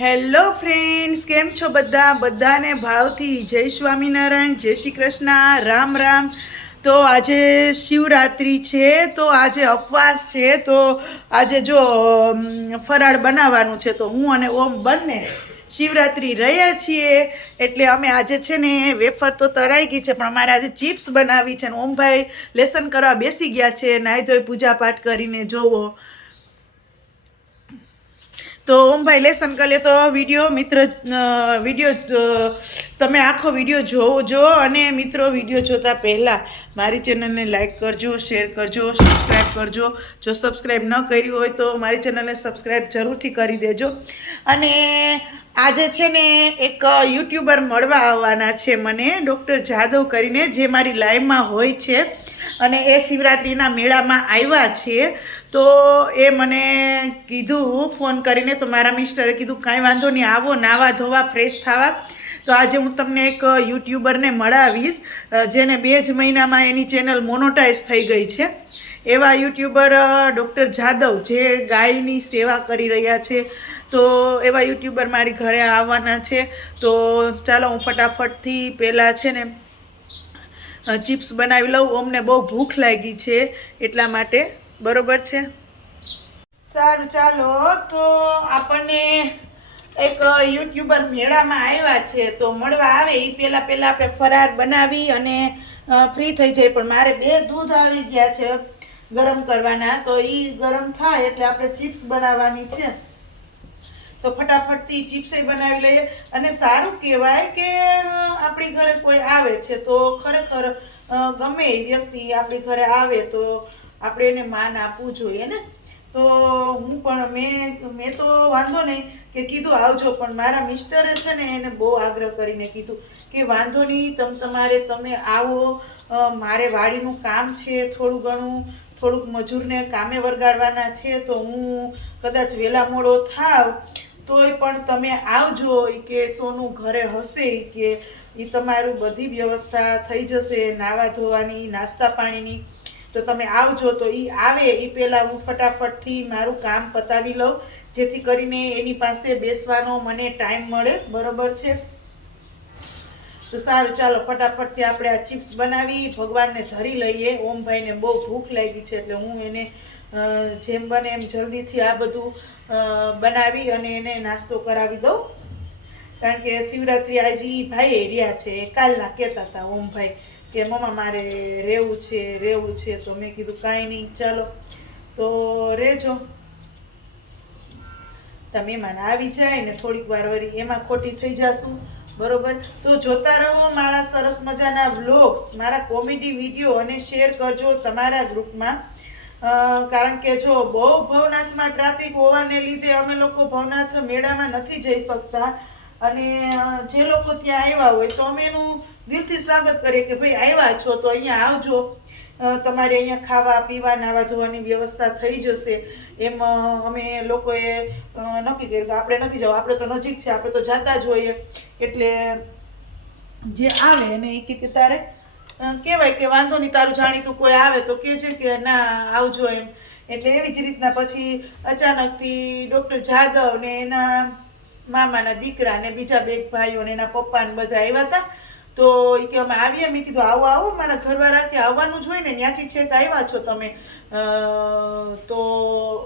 Hello friends, કેમ છો બધા? બધાને ભાવથી જય સ્વામિનારાયણ, જય શ્રી કૃષ્ણ, રામ રામ. તો આજે શિવરાત્રિ છે, તો આજે ઉપવાસ છે, તો આજે જો ફરાળ બનાવવાનું છે, તો હું અને ઓમ બંને શિવરાત્રિ રહ્યા છીએ. એટલે અમે આજે છે ને, વેફર તો તરાઈ ગઈ છે, પણ અમારે આજે ચિપ્સ બનાવી છે ને, ઓમભાઈ લેસન કરવા બેસી ગયા છે નાહી ધોઈ પૂજા પાઠ કરીને જોવો. તો ઓમભાઈ, લેસન કરી તો વીડિયો. મિત્ર વીડિયો તમે આખો વીડિયો જોવો, જો. અને મિત્રો, વીડિયો જોતા પહેલાં મારી ચેનલને લાઈક કરજો, શેર કરજો સબસ્ક્રાઈબ કરજો. જો સબસ્ક્રાઈબ ન કરી હોય તો મારી ચેનલને સબસ્ક્રાઈબ જરૂરથી કરી દેજો. અને આજે છે ને એક યુટ્યુબર મળવા આવવાના છે મને, ડૉક્ટર જાદવ કરીને, જે મારી લાઈવમાં હોય છે. અને એ શિવરાત્રિના મેળામાં આવ્યા છે, તો એ મને કીધું, ફોન કરીને તો મારા મિસ્ટરે કીધું, કાંઈ વાંધો નહીં, આવો, નાવા ધોવા, ફ્રેશ થવા. તો આજે હું તમને એક યુટ્યુબરને મળાવીશ જેને બે જ મહિનામાં એની ચેનલ મોનોટાઈઝ થઈ ગઈ છે. એવા યુટ્યુબર ડૉક્ટર જાદવ જે ગાયની સેવા કરી રહ્યા છે. તો એવા યુટ્યુબર મારી ઘરે આવવાના છે. તો ચાલો હું ફટાફટથી પહેલાં છે ને ચિપ્સ બનાવી લઉં. અમને બહુ ભૂખ લાગી છે એટલા માટે. બરોબર છે? સારું, ચાલો. તો આપણને એક યુટ્યુબર મેળામાં આવ્યા છે. તો મળવા આવે. એ પહેલાં પહેલાં આપણે ફરાર બનાવી અને ફ્રી થઈ જાય. પણ મારે બે દૂધ આવી ગયા છે ગરમ કરવાના. તો એ ગરમ થાય એટલે આપણે ચિપ્સ બનાવવાની છે. તો ફટાફટથી ચિપ્સે બનાવી લઈએ. અને સારું કહેવાય કે આપણી ઘરે કોઈ આવે છે, તો ખરેખર ગમે એ વ્યક્તિ આપણી ઘરે આવે તો આપણે એને માન આપવું જોઈએ ને. તો હું પણ, મેં મેં તો વાંધો નહીં કે કીધું, આવજો, પણ મારા મિસ્ટરે છે ને એને બહુ આગ્રહ કરીને કીધું કે, વાંધો નહીં, તમ, તમારે, તમે આવો મારે વાડીનું કામ છે, થોડું ઘણું, થોડુંક મજૂરને કામે વરગાડવાના છે, તો હું કદાચ વહેલા મોડો થાવ તોય પણ તમે આવજો કે સોનું ઘરે હશે કે એ તમારું બધી વ્યવસ્થા થઈ જશે, નાવા ધોવાની, નાસ્તા પાણીની. તો તમે આવજો તો એ આવે એ પહેલાં હું ફટાફટથી મારું કામ પતાવી લઉં. જેથી કરીને એની પાસે બેસવાનો મને ટાઈમ મળે, બરોબર છે? તો સારું, ચાલો ફટાફટથી આપણે આ ચિપ્સ બનાવી, ભગવાનને ધરી લઈએ. ઓમભાઈને બહુ ભૂખ લાગી છે એટલે હું એને જેમ બને એમ જલ્દીથી આ બધું બનાવી અને એને નાસ્તો કરાવી દઉં. કારણ કે શિવરાત્રિ આજે એ ભાઈ રહ્યા છે. કાલના કહેતા હતા ઓમભાઈ કે, મમ્મા, મારે રહેવું છે રહેવું છે. તો મેં કીધું, કાંઈ નહીં, ચાલો. તો રહેજો. તમે મને આવી જાય ને થોડીક વાર વળી એમાં ખોટી થઈ જાશું. બરોબર? તો જોતા રહો મારા સરસ મજાના વ્લોગ્સ મારા કોમેડી વીડિયો અને શેર કરજો તમારા ગ્રુપમાં કારણ કે જો બહુ ભવનાથમાં ટ્રાફિક હોવાને લીધે અમે લોકો ભવનાથ મેળામાં નથી જઈ શકતા. અને જે લોકો ત્યાં આવ્યા હોય, તો અમે એનું દિલથી સ્વાગત કરીએ કે ભાઈ આવ્યા છો, તો અહીંયા આવજો. તમારે અહીંયા ખાવા પીવા નાવા ધોવાની વ્યવસ્થા થઈ જશે. એમ અમે લોકોએ નક્કી કર્યું કે આપણે નથી જવું, આપણે તો નજીક છે, આપણે તો જાતા જ હોઈએ. એટલે જે આવે એને એ કે તારે કહેવાય કે વાંધો નહીં, તારું જાણીતું કોઈ આવે તો કે છે કે ના, આવજો એમ. એટલે એવી જ રીતના પછી અચાનકથી ડૉક્ટર જાદવ ને એના મામાના દીકરા ને બીજા બે ભાઈઓ ને એના પપ્પા ને બધા આવ્યા હતા. તો એ કે અમે આવીએ, મેં કીધું, આવો આવો, મારા ઘરવાળા કે આવવાનું જ હોય ને, ત્યાંથી છેક આવ્યા છો તમે. તો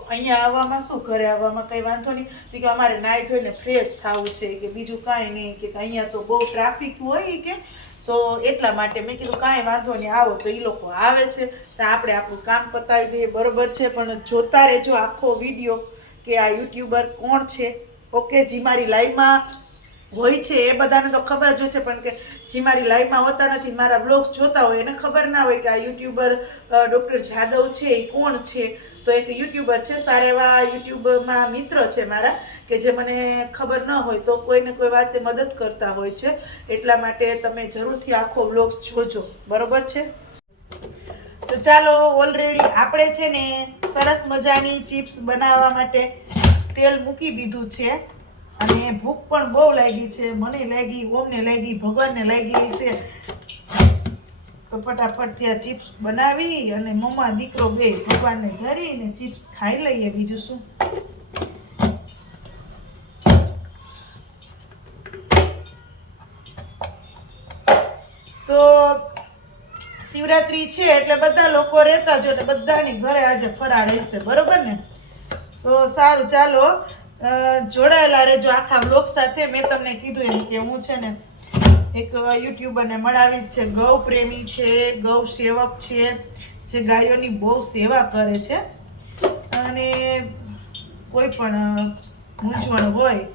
અહીંયા આવવામાં શું, ઘરે આવવામાં કંઈ વાંધો નહીં. તો કે અમારે નાહી ધોઈને ફ્રેશ થવું છે, કે બીજું કાંઈ નહીં, કે અહીંયા તો બહુ ટ્રાફિક હોય કે. તો એટલા માટે મેં કીધું કાંઈ વાંધો નહીં, આવો તો એ લોકો આવે છે. તો આપણે આપણું કામ પતાવી દઈએ, બરોબર છે? પણ જોતા રહેજો આખો વીડિયો કે આ યુટ્યુબર કોણ છે? ઓકે, જી મારી લાઈવમાં હોય છે, એ બધાને તો ખબર જ હોય છે, પણ કે જે મારી લાઈફમાં હોતા નથી, મારા બ્લોગ્સ જોતા હોય, એને ખબર ના હોય કે આ યુટ્યુબર ડૉક્ટર જાદવ છે, એ કોણ છે? તો એક યુટ્યુબર છે, સારા એવા યુટ્યુબમાં મિત્ર છે મારા, કે જે મને ખબર ન હોય, તો કોઈને કોઈ વાતે મદદ કરતા હોય છે. એટલા માટે તમે જરૂરથી આખો બ્લોગ જોજો. બરોબર છે? તો ચાલો ઓલરેડી આપણે છે ને સરસ મજાની ચિપ્સ બનાવવા માટે તેલ મૂકી દીધું છે. અને ભૂખ પણ બહુ લાગી છે, મને લાગી, ઓમને લાગી, ભગવાનને લાગી છે. તો ફટાફટ ત્યાં ચિપ્સ બનાવી અને મમ્મા દીકરો બે ભગવાનને ધરીને ચિપ્સ ખાઈ લઈએ. બીજું શું? તો શિવરાત્રી છે એટલે બધા લોકો રહેતા જો એટલે બધાની ઘરે આજે ફરાળ રહેશે બરોબર ને? તો સારું, ચાલો. જોડાયેલા રહેજો આખા બ્લોગ સાથે. મેં તમને કીધું એમ કે હું છે ને એક યુટ્યુબરને મળાવી છે ગૌ પ્રેમી છે, ગૌ સેવક છે, જે ગાયોની બહુ સેવા કરે છે. અને કોઈ પણ મૂંઝવણ હોય,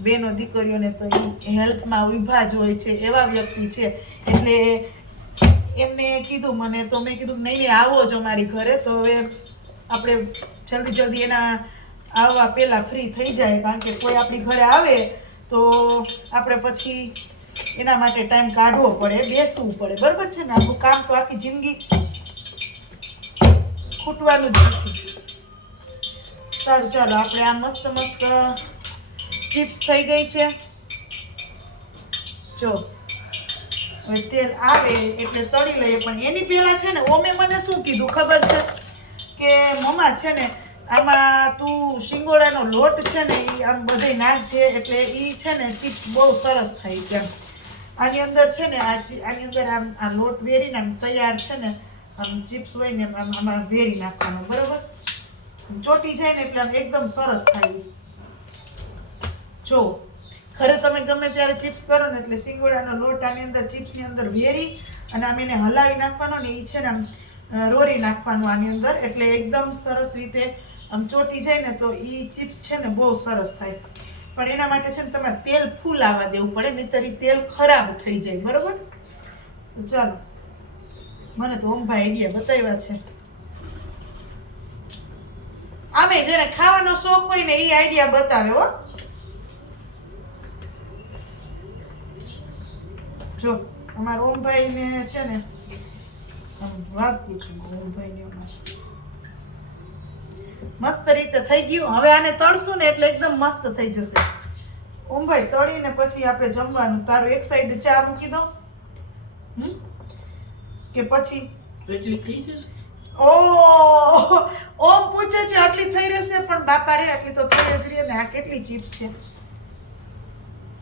બેનો દીકરીઓને તો એ હેલ્પમાં ઊભા જ હોય છે, એવા વ્યક્તિ છે. એટલે એમને કીધું મને તો મેં કીધું નહીં, આવો જ અમારી ઘરે. તો હવે આપણે જલ્દી જલ્દી એના આવવા પહેલાં ફ્રી થઈ જાય, કારણ કે કોઈ આપણી ઘરે આવે, તો આપણે પછી એના માટે ટાઈમ કાઢવો પડે, બેસવું પડે. બરાબર છે ને? આપણું કામ તો આખી જિંદગી ખૂટવાનું જ નથી. સારું, ચાલો, આપણે આ મસ્ત મસ્ત ચિપ્સ થઈ ગઈ છે. જો, હવે તેલ આવે એટલે તળી લઈએ, પણ એની પહેલાં છે ને, ઓમે મને શું કીધું ખબર છે? કે મમ્મા છે ને આમાં તું શિંગોડાનો લોટ છે ને એ આમ બધે નાખજે એટલે એ છે ને ચિપ્સ બહુ સરસ થાય છે. આની અંદર છે ને આ આની અંદર આમ આ લોટ વેરીને આમ તૈયાર છે ને, આમ ચિપ્સ હોય ને આમ આમાં વેરી નાખવાનો, બરાબર? ચોટી જાય ને એટલે આમ એકદમ સરસ થાય. જો ખરે તમે ગમે ત્યારે ચિપ્સ કરો ને એટલે સિંગોડાનો લોટ આની અંદર ચિપ્સની અંદર વેરી અને આમ એને હલાવી નાખવાનો ને એ છે ને આમ રોરી નાખવાનું આની અંદર, એટલે એકદમ સરસ રીતે આમ ચોટી જાય ને તો એ ચિપ્સ છે ને બહુ સરસ થાય. પણ એના માટે છે ને તમારે તેલ ફૂલ આવવા દેવું પડે, નહીંતર એ તેલ ખરાબ થઈ જાય, બરાબર? તો ચાલો. મને તો ઓમભાઈ આઈડિયા બતાવ્યા છે. આમે જેને ખાવાનો શોખ હોય ને એ આઈડિયા બતાવે, હો. જો, અમારા ઓમભાઈ ને છે ને વાત પૂછું ઓમભાઈ ને અમારે. મસ્ત રીતે થઈ ગયું. હવે આને તળશું ને એટલે એકદમ મસ્ત થઈ જશે. ઓમભાઈ તળીને પછી આપણે જમવાનું. તારું એક સાઈડ ચા મૂકી દો? કે પછી? એટલી થઈ જશે? ઓ ઓમ પૂછે છે આટલી થઈ રહેશે? પણ બાપા રે આટલી તો થઈ જ રહી ને આ કેટલી ચિપ્સ છે?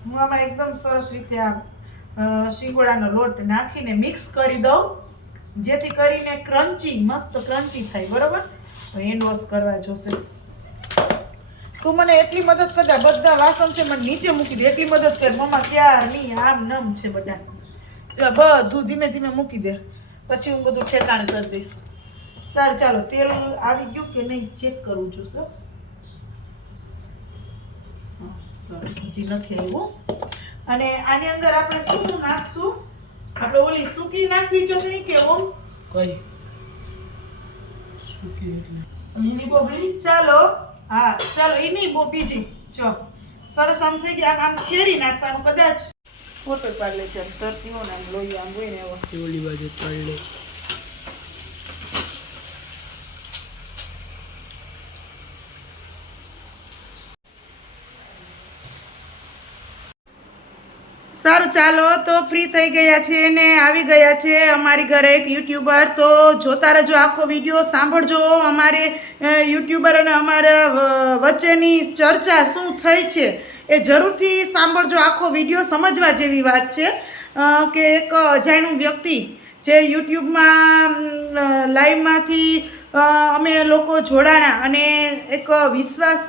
હું આમાં એકદમ સરસ રીતે આ શિંગોડાનો લોટ નાખીને મિક્સ કરી દઉં. જેથી કરીને ક્રન્ચી મસ્ત ક્રન્ચી થાય બરોબર? હેન્ડ વોશ કરવા જોશે. તું મને એટલી મદદ કરતા બધા વાસણ છે, મને નીચે મૂકી દે, એટલી મદદ કર. મમ્મા, ક્યાં નહીં, આમ નમ છે બધા. બધું ધીમે ધીમે મૂકી દે. પછી હું બધું ઠેકાણ કરી દઈશ. સારું, ચાલો, તેલ આવી ગયું કે નહીં, ચેક કરવું જોશે. સર સરસ નથી આવ્યું અને આની અંદર આપણે શું નાખશું? આપણે ઓલી સૂકી નાખવી ચટણી કે ઓમ? કઈ? સૂકી એટલે લીલી બોબલી? ચાલો હા ચાલો એ નહીં બહુ બીજી ચો સરસ આમ થઈ ગયા આમ ખેડી નાખવાનું કદાચ. ફોટો પાડ લે છે તરતી હોય ને આમ લોહી આમ હોય ને એવો. ઓલી બાજુ પાડ લે. સારું, ચાલો તો ફ્રી થઈ ગયા છે ને આવી ગયા છે અમારી ઘરે એક યુટ્યુબર તો જોતા રહેજો આખો વીડિયો સાંભળજો અમારે યુટ્યુબર અને અમારા વચ્ચેની ચર્ચા શું થઈ છે એ જરૂરથી સાંભળજો આખો વીડિયો સમજવા જેવી વાત છે. કે એક અજાણ્યું વ્યક્તિ જે યુટ્યુબમાં લાઈવમાંથી અમે લોકો જોડાણા અને એક વિશ્વાસ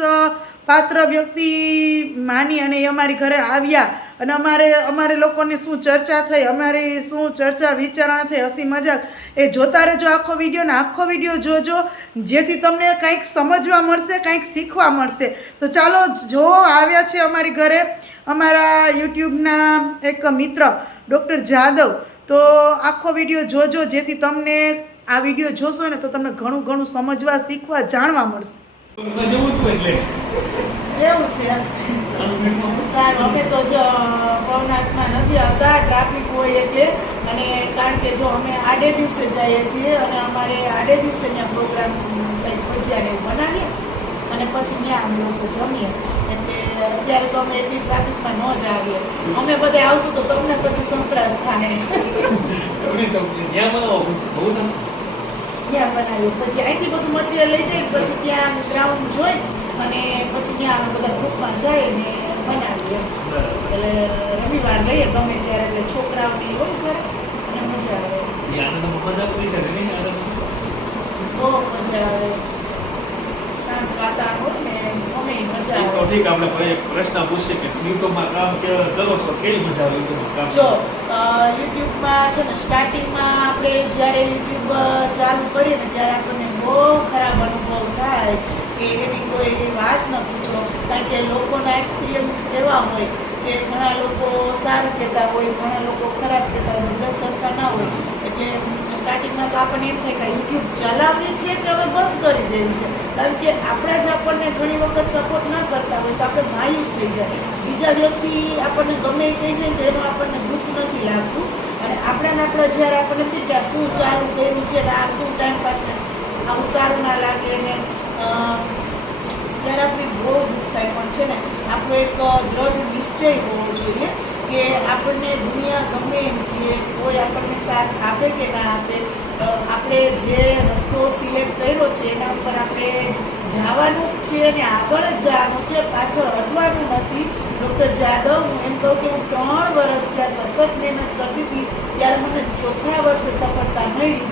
પાત્ર વ્યક્તિ માની અને એ અમારી ઘરે આવ્યા. અને અમારે અમારે લોકોની શું ચર્ચા થઈ અમારી શું ચર્ચા વિચારણા થઈ હસી મજાક. એ જોતા રહેજો આખો વીડિયો ને આખો વીડિયો જોજો જેથી તમને કંઈક સમજવા મળશે કંઈક શીખવા મળશે. તો ચાલો જો આવ્યા છે અમારી ઘરે અમારા યુટ્યુબના એક મિત્ર ડૉક્ટર જાદવ. તો આખો વીડિયો જોજો જેથી તમને આ વીડિયો જોશો ને તો તમને ઘણું ઘણું સમજવા શીખવા જાણવા મળશે. એવું છે સારું અમે તો જો ભવનાથમાં નથી આવતા ટ્રાફિક હોય એટલે. અને કારણ કે જો અમે આડે દિવસે જઈએ છીએ અને અમારે આડે દિવસે ત્યાં પ્રોગ્રામ કંઈક ભજીયા ને બનાવીએ અને પછી ત્યાં અમે લોકો જમીએ. એટલે અત્યારે તો અમે એટલી ટ્રાફિકમાં ન જ આવીએ. અમે બધે આવશું તો તમને પછી સંપ્રાસ થાય. ત્યાં બનાવીએ. પછી અહીંથી બધું મટીરિયલ લઈ જાય પછી ત્યાં ગ્રાઉન્ડ જોઈ અને પછી ત્યાં અમે બધા ગ્રુપમાં જઈને બનાવીએ. એટલે રવિવાર લઈએ ગમે ત્યારે એટલે છોકરાઓને હોય ઘરે અને મજા નહીં બહુ મજા આવે. શાંત વાતાવરણ હોય ને ઈ મજા તો આવે. ઠીક આપણે પ્રશ્ન પૂછીએ કે યુટ્યુબમાં કામ કે કરો છો? કેવી મજા આવે યુટ્યુબમાં જો યુટ્યુબમાં છે ને સ્ટાર્ટિંગમાં આપણે જ્યારે યુટ્યુબ ચાલુ કરીએ ને ત્યારે આપણને બહુ ખરાબ અનુભવ થાય. કે એની કોઈ એવી વાત ન પૂછો કારણ કે લોકોના એક્સપિરિયન્સ એવા હોય કે ઘણા લોકો સારું કહેતા હોય, ઘણા લોકો ખરાબ કહેતા હોય, બધા સરખા ના હોય. એટલે સ્ટાર્ટિંગમાં તો આપણને એમ થાય કે યુટ્યુબ ચલાવવી છે કે હવે બંધ કરી દેવી છે? કારણ કે આપણા જ આપણને ઘણી વખત સપોર્ટ ના કરતા હોય તો આપણે માયુસ થઈ જાય. બીજા વ્યક્તિ આપણને ગમે એ કહી જાય તો એમાં આપણને દુઃખ નથી લાગતું. અને આપણાને આપણા જ્યારે આપણને શું ચાલુ કર્યું છે? ને આ શું ટાઈમ પાસ આવું સારું ના લાગે ને ત્યારે આપણે બહુ દુઃખ થાય પણ છે ને, આપણો એક દ્રઢ નિશ્ચય હોવો જોઈએ કે આપણને દુનિયા ગમે એમ કે કોઈ આપણને સાથ આપે કે ના આપે આપણે જે રસ્તો સિલેક્ટ કર્યો છે એના ઉપર આપણે જવાનું જ છે અને આગળ જ જવાનું છે, પાછળ હટવાનું નથી. ડૉક્ટર જાદવ, હું એમ કહું કે હું ત્રણ વર્ષ ત્યાં સતત મહેનત કરતી હતી, ત્યારે મને ચોથા વર્ષે સફળતા મળી.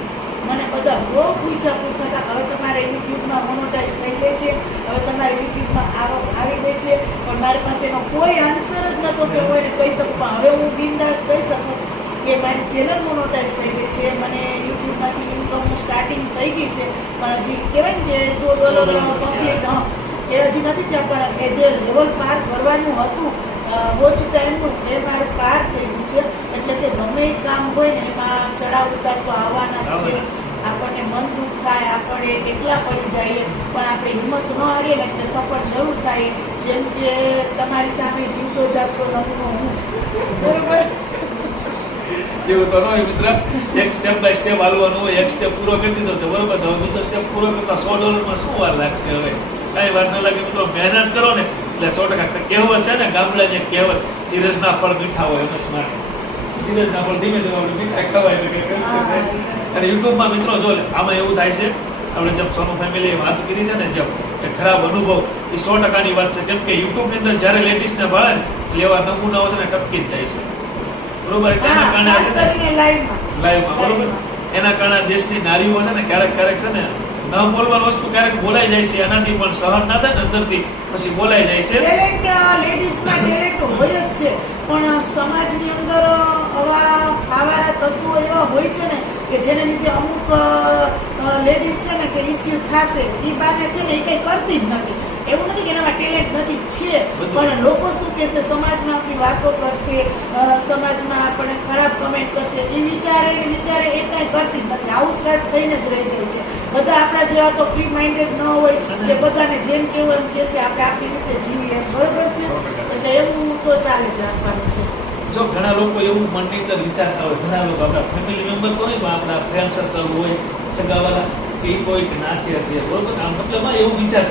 મને બધા બહુ પૂછા પૂછતા હતા. હવે તમારે યુટ્યુબમાં મોનોટાઈઝ થઈ ગઈ છે. હવે તમારે યુટ્યુબમાં આવક આવી ગઈ છે. પણ મારી પાસે એનો કોઈ આન્સર જ નહોતો કે હું એને કહી શકું. પણ હવે હું બિંદાસ કહી શકું કે મારી ચેનલ મોનોટાઈઝ થઈ ગઈ છે. મને યુટ્યુબમાંથી ઇન્કમનું સ્ટાર્ટિંગ થઈ ગઈ છે. પણ હજી કહેવાય ને કે સો ડોલર કમ્પ્લીટ હા. એ હજી નથી ત્યાં પણ એ જે લેવલ પાર કરવાનું હતું વોચ ટાઈમનું એ મારું પાર થઈ ગયું છે. એટલે કે ગમે કામ હોય ને એમાં ચડાવ ઉતાર તો આવવાના છે. આપણને મન દુઃખ થાય, આપણે એકલા પડી જઈએ, પણ આપણે હિંમત ન હારીએ ને એટલે સફળ જરૂર થાય. જેમ કે તમારી સામે જીવતો જાગતો નમૂનો હું. બરોબર? એવું તો નહીં મિત્ર. એક સ્ટેપ બાય સ્ટેપ હાલવાનું હોય, એક સ્ટેપ પૂરો કરી દીધો છે, બરોબર? હવે બીજો સ્ટેપ પૂરો કરતા સો ડોલરમાં શું વાર લાગશે હવે? કાંઈ વાર ન લાગે મિત્રો, મહેનત કરો ને. એટલે સો ટકા કહેવત છે ને, ગામડાની એક કહેવત ધીરજના ફળ મીઠા હોય એમ જ માટે ધીરજના ફળ ધીમે ધીમે આપણે મીઠાઈ ખવાય. અને યુટ્યુબમાં મિત્રો જો આમાં એવું થાય છે આપણે જેમ સોનુ ફેમિલીએ વાત કરી છે ને જેમ કે ખરાબ અનુભવ એ સો ટકાની વાત છે. કેમ કે યુટ્યુબની અંદર જ્યારે લેડીઝને ભાળે ને લેવા નમૂનાઓ છે ને ટપકી જ જાય છે. બરોબર? એના કારણે ને લાઈવમાં બરોબર? એના કારણે દેશની નારીઓ છે ને ક્યારેક ક્યારેક છે ને ન બોલવાની વસ્તુ ક્યારેક બોલાઈ જાય છે એનાથી પણ સહન ના થાય અંદરથી પછી બોલાઈ જાય છે. ટેલેન્ટ લેડીઝમાં ટેલેન્ટ હોય જ છે. પણ સમાજની અંદર આવા ખાવાના તત્વો એવા હોય છે ને કે જેને લીધે અમુક લેડીઝ છે ને કે ઇસ્યુ થશે એ પાસે છે ને એ કંઈ કરતી જ નથી. એવું નથી કે એનામાં ટેલેન્ટ નથી છે પણ લોકો શું કહેશે? સમાજમાં આપણી વાતો કરશે સમાજમાં આપણને ખરાબ કમેન્ટ કરશે એ વિચારે એ વિચારે એ કાંઈ કરતી જ નથી. આવું સ્ટાર્ટ થઈને જ રહી જાય છે. બધા આપણા જેવા તો ફ્રી માઇન્ડેડ ન હોય કે બધાને જેમ કેવું એમ કહેશે આપણે આપણી રીતે જીવીએ બરોબર છે? એટલે એવું તો ચાલે છે આપવાનું છે. જો ઘણા લોકો એવું મનની અંદર વિચારતા હોય ઘણા લોકો આપણા ફેમિલી મેમ્બર પણ આપણા ફ્રેન્ડ સર્કલ હોય સગાવાલા કે એ કોઈ કે નાચે છે બરોબર? આમ મતલબ એવું વિચાર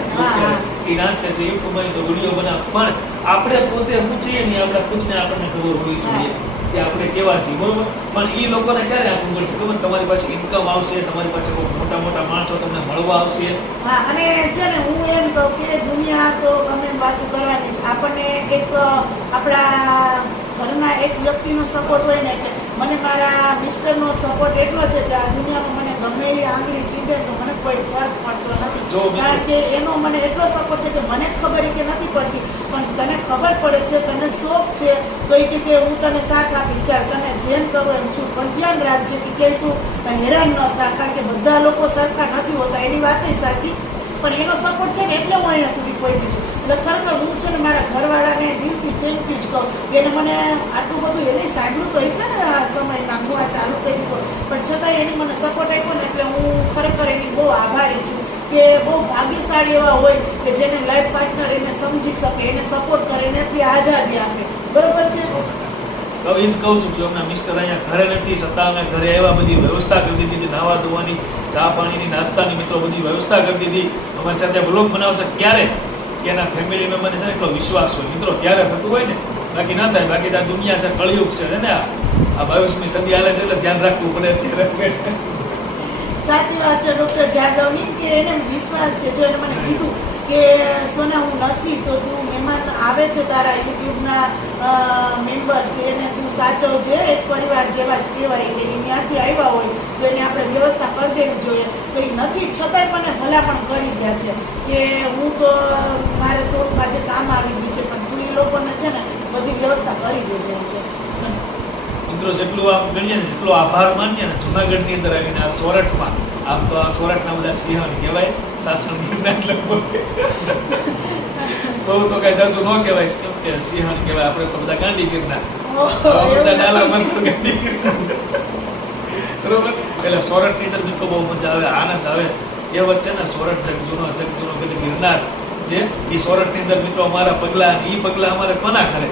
એ નાચે છે યુટ્યુબમાં તો વીડિયો બનાવ. પણ આપણે પોતે હું છીએ ને આપણે ખુદને આપણને ખબર હોવી જોઈએ. કે આપણે કેવા છીએ, બરાબર? પણ એ લોકોને ક્યારે આપવું પડશે? ખબર? તમારી પાસે ઇન્કમ આવશે, તમારી પાસે કોઈ મોટા મોટા માણસો તમને મળવા આવશે. હા, અને છે ને, હું એમ કહું કે દુનિયા તો ગમે વાતો કરવાની આપણને એક આપણા ઘરના એક વ્યક્તિનો સપોર્ટ હોય ને, એટલે મને મારા મિસ્ટરનો સપોર્ટ એટલો છે કે આ દુનિયામાં મને ગમે એ આંગળી ચીંધે તો મને કોઈ ફરક પડતો નથી. કારણ કે એનો મને એટલો સપોર્ટ છે કે મને ખબર કે નથી પડતી. પણ તને ખબર પડે છે તને શોખ છે તો એ કે હું તને સાથ આપીશ. ચાલ તને જેમ કરો એમ છું. પણ ધ્યાન રાખજે કે કે તું હેરાન ન થા. કારણ કે બધા લોકો સરખા નથી હોતા. એની વાત સાચી. પણ એનો સપોર્ટ છે ને એટલે હું અહીંયા સુધી પહોંચી છું. એટલે ખરેખર હું છે ને મારા ઘરવાળાને દિલથી થેન્ક યુ જ કહું. કે એને મને આટલું બધું એને સાંભળ્યું તો હશે ને આ સમયમાં હું આ ચાલુ કર્યું તો. પણ છતાંય એને મને સપોર્ટ આપ્યો ને એટલે હું ખરેખર એની બહુ આભારી છું કે બહુ ભાગ્યશાળી એવા હોય કે જેને લાઈફ પાર્ટનર એને સમજી શકે, એને સપોર્ટ કરે, એને એટલી આઝાદી આપે. બરોબર છે? હવે એ જ કહું છું કે હમણાં મિસ્ટર અહીંયા ઘરે નથી છતાં અમે ઘરે એવા બધી વ્યવસ્થા કરી દીધી હતી નાવા ધોવાની, ચા પાણીની, નાસ્તાની મિત્રો બધી વ્યવસ્થા કરી દીધી. અમારી સાથે બ્લોગ બનાવશે ક્યારે? કે એના ફેમિલી મેમ્બરને છે ને એટલો વિશ્વાસ હોય. મિત્રો ત્યારે થતું હોય ને, બાકી ના થાય. બાકી આ દુનિયા છે, કળયુગ છે ને આ. બાવીસમી સદી હાલે છે એટલે ધ્યાન રાખવું પડે અત્યારે. સાચી વાત છે ડોક્ટર જાદવની કે એને વિશ્વાસ છે. જો એને મને કીધું કે, સોના, હું નથી, તો તું મહેમાન આવે છે તારા યુટ્યુબના મેમ્બર્સ એને તું સાચવજે એક પરિવાર જેવા જ કહેવાય કે એ ત્યાંથી આવ્યા હોય, તો એને આપણે વ્યવસ્થા કરી દેવી જોઈએ. તો નથી, છતાંય મને ભલામણ કરી ગયા છે. કે હું તો મારે થોડુંક આજે કામ આવી ગયું છે પણ તું એ લોકોને છે ને બધી વ્યવસ્થા કરી દેજે મિત્રો જેટલું આપ ગણીએ ને જેટલો આભાર માનીએ ને જુનાગઢની અંદર આવીને આ સોરઠમાં આમ તો આ સોરઠના બધા સિંહણ કહેવાય શાસન ગીરના એટલે બહુ તો કઈ જતું ન કહેવાય કેમ કે સિંહણ કહેવાય આપણે તો બધા ગાંધી ગીરના બધા ડાલા મંત્ર ગાંધી ગીરના. બરોબર? એટલે સોરઠની અંદર મિત્રો બહુ મજા આવે આનંદ આવે. એ વચ્ચે ને સોરઠ જગ જૂનો એટલે ગિરનાર જે એ સોરઠની અંદર મિત્રો અમારા પગલા એ પગલા અમારે કોના ખરે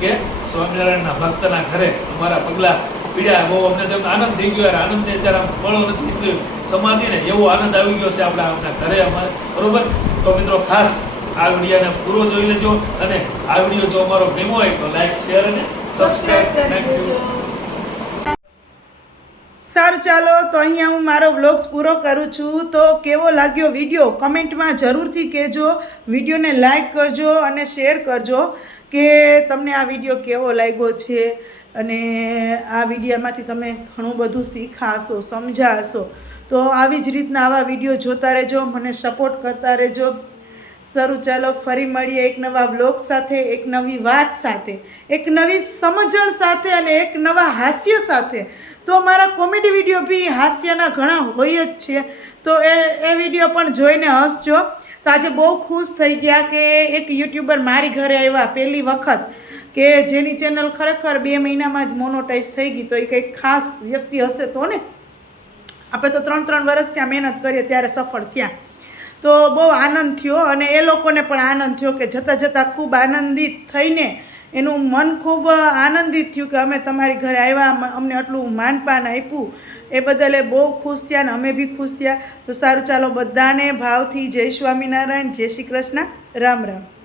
કે સ્વામિનારાયણના ભક્તના ઘરે અમારા પગલા પીડ્યા. બહુ અમને તેમ આનંદ થઈ ગયો યાર. આનંદ ને આમ મળો નથી એટલી સમાધિ ને એવો આનંદ આવી ગયો છે આપણા આપણા ઘરે અમારે. બરોબર? તો મિત્રો ખાસ આ વિડીયોને પૂરો જોઈ લેજો અને આ વીડિયો જો અમારો ગમ્યો હોય તો લાઈક શેર અને સબસ્ક્રાઈબ કરી નાખજો સારું ચાલો, તો અહીંયા હું મારો વ્લોગ્સ પૂરો કરું છું. તો કેવો લાગ્યો વીડિયો? કમેન્ટમાં જરૂરથી કહેજો. વિડીયોને લાઈક કરજો અને શેર કરજો કે તમને આ વીડિયો કેવો લાગ્યો છે. અને આ વિડીયામાંથી તમે ઘણું બધું શીખાશો, સમજાશો. તો આવી જ રીતના આવા વીડિયો જોતા રહેજો, મને સપોર્ટ કરતા રહેજો. સારું ચાલો, ફરી મળીએ એક નવા વ્લોગ સાથે, એક નવી વાત સાથે, એક નવી સમજણ સાથે અને એક નવા હાસ્ય સાથે. તો મારા કોમેડી વીડિયો બી હાસ્યના ઘણા હોય જ છે. તો એ એ વીડિયો પણ જોઈને હસજો. તો આજે બહુ ખુશ થઈ ગયા કે એક યુટ્યુબર મારી ઘરે આવ્યા પહેલી વખત કે જેની ચેનલ ખરેખર બે મહિનામાં જ મોનોટાઈઝ થઈ ગઈ તો એ કંઈક ખાસ વ્યક્તિ હશે તો ને? આપણે તો ત્રણ ત્રણ વર્ષ ત્યાં મહેનત કરીએ ત્યારે સફળ થયા. તો બહુ આનંદ થયો અને એ લોકોને પણ આનંદ થયો કે જતાં જતાં ખૂબ આનંદિત થઈને એનું મન ખૂબ આનંદિત થયું કે અમે તમારી ઘરે આવ્યા અમને આટલું માનપાન આપ્યું. એ બદલ એ બહુ ખુશ થયા અને અમે બી ખુશ થયા. તો સારું, ચાલો બધાને ભાવથી જય સ્વામિનારાયણ, જય શ્રી કૃષ્ણ. રામ રામ.